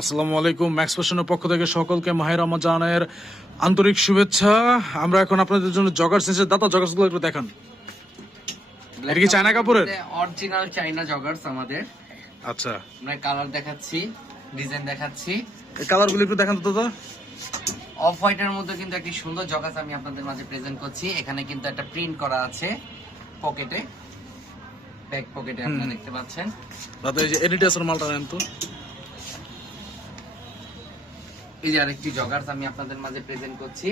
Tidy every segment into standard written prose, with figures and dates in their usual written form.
আসসালামু আলাইকুম। ম্যাক্স ফ্যাশনের পক্ষ থেকে সকলকে মাহে রমজানের আন্তরিক শুভেচ্ছা। আমরা এখন আপনাদের জন্য জগার্স এসে দাদা জগার্স গুলো একটু দেখান। এটা কি চায়না কাপড়ের? অরিজিনাল চায়না জগার্স আমাদের। আচ্ছা, আমরা কালার দেখাচ্ছি, ডিজাইন দেখাচ্ছি। এই কালার গুলো একটু দেখান তো দাদা। অফ হোয়াইটের মধ্যে কিন্তু একটি সুন্দর জগার্স আমি আপনাদের মাঝে প্রেজেন্ট করছি। এখানে কিন্তু একটা প্রিন্ট করা আছে পকেটে, ব্যাক পকেটে আপনারা দেখতে পাচ্ছেন। দাদা এই যে এডিটাসের মালটা নেন তো। এই যে আরেকটি জগার্স আমি আপনাদের মাঝে প্রেজেন্ট করছি।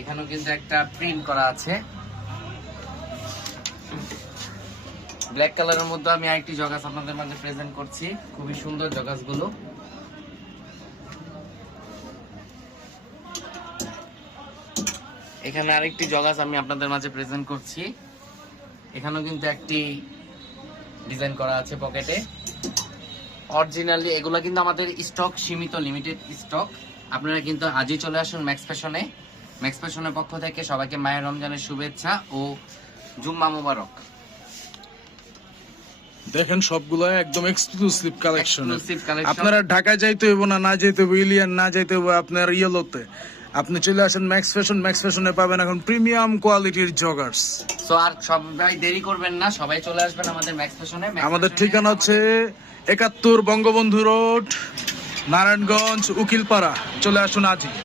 এখানেও কিন্তু একটা প্রিন্ট করা আছে। ব্ল্যাক কালারের মধ্যে আমি আরেকটি জগার্স আপনাদের মাঝে প্রেজেন্ট করছি। খুবই সুন্দর জগার্স গুলো। এখানে আরেকটি জগার্স আমি আপনাদের মাঝে প্রেজেন্ট করছি। এখানেও কিন্তু একটি ডিজাইন করা আছে পকেটে। অরিজিনালি এগুলো কিন্তু আমাদের স্টক সীমিত, লিমিটেড স্টক। আপনারা কিন্তু আজই চলে আসুন ম্যাক্স ফ্যাশনে। ম্যাক্স ফ্যাশনের পক্ষ থেকে সবাইকে মাহে রমজানের শুভেচ্ছা ও জুম্মা মুবারক। দেখেন সবগুলো একদম এক্সক্লুসিভ কালেকশন। Exclusive collection। আপনারা ঢাকায় যাইতে হইব না, না যাইতে হইব ইলিয়ান, না যাইতে হইব আপনার ইয়েলোতে। আপনি চলে আসেন ম্যাক্স ফ্যাশন। ম্যাক্স ফ্যাশনে পাবেন এখন প্রিমিয়াম কোয়ালিটির জগার্স। সো আর সবাই দেরি করবেন না, সবাই চলে আসবেন আমাদের ম্যাক্স ফ্যাশনে। আমাদের ঠিকানা হচ্ছে 71 বঙ্গবন্ধু রোড, নারায়ণগঞ্জ, উকিলপাড়া। চলে আসুন আজই।